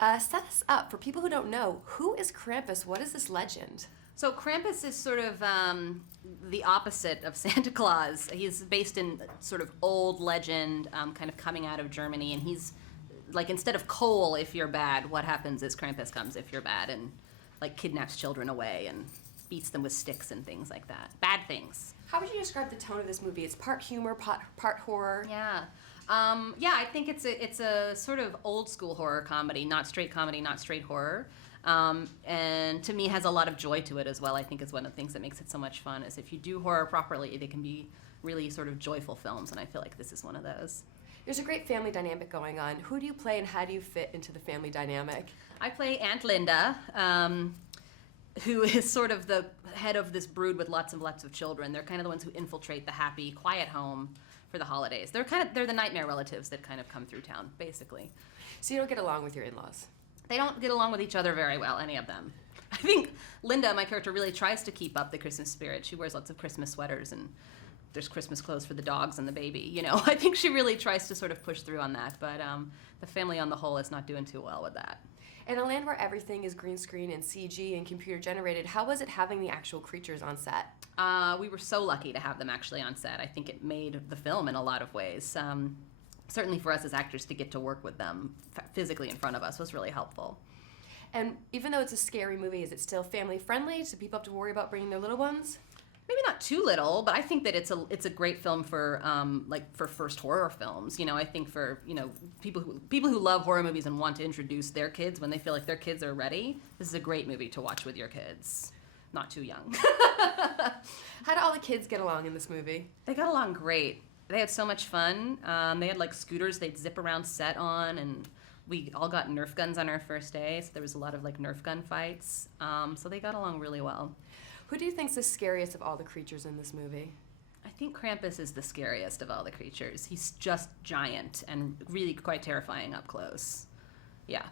Set us up. For people who don't know, who is Krampus? What is this legend? So Krampus is sort of the opposite of Santa Claus. He's based in sort of old legend, kind of coming out of Germany, and he's like, instead of coal if you're bad, what happens is Krampus comes if you're bad and like kidnaps children away and beats them with sticks and things like that. Bad things. How would you describe the tone of this movie? It's part humor, part horror. Yeah. I think it's a sort of old school horror comedy, not straight horror. And to me has a lot of joy to it as well. I think is one of the things that makes it so much fun, is if you do horror properly, they can be really sort of joyful films, and I feel like this is one of those. There's a great family dynamic going on. Who do you play and how do you fit into the family dynamic? I play Aunt Linda, who is sort of the head of this brood with lots of children. They're kind of the ones who infiltrate the happy, quiet home for the holidays. They're the nightmare relatives that kind of come through town, basically. So you don't get along with your in-laws? They don't get along with each other very well, any of them. I think Linda, my character, really tries to keep up the Christmas spirit. She wears lots of Christmas sweaters, and there's Christmas clothes for the dogs and the baby. You know, I think she really tries to sort of push through on that, but the family on the whole is not doing too well with that. In a land where everything is green screen and CG and computer generated, how was it having the actual creatures on set? We were so lucky to have them actually on set. I think it made the film in a lot of ways. Certainly for us as actors to get to work with them physically in front of us was really helpful. And even though it's a scary movie, is it still family friendly? Do people have to worry about bringing their little ones? Maybe not too little, but I think that it's a great film for for first horror films. You know, I think for people who love horror movies and want to introduce their kids when they feel like their kids are ready. This is a great movie to watch with your kids, not too young. How do all the kids get along in this movie? They got along great. They had so much fun. They had like scooters they'd zip around set on, and we all got Nerf guns on our first day, so there was a lot of like Nerf gun fights. So they got along really well. Who do you think's the scariest of all the creatures in this movie? I think Krampus is the scariest of all the creatures. He's just giant and really quite terrifying up close. Yeah.